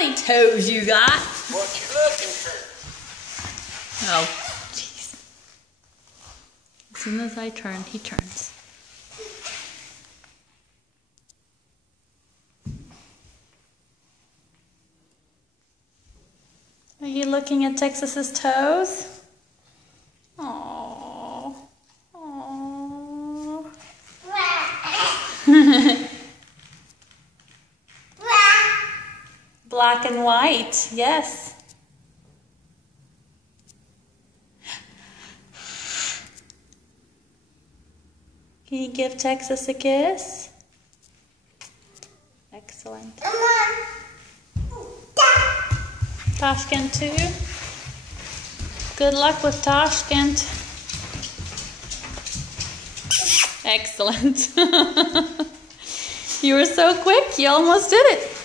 many toes you got? What you looking for? Oh, jeez. As soon as I turn, he turns. Are you looking at Texas's toes? Aww. Aww. Black and white, yes. Can you give Texas a kiss? Excellent. Tashkent too. Good luck with Tashkent. Excellent. You were so quick, you almost did it.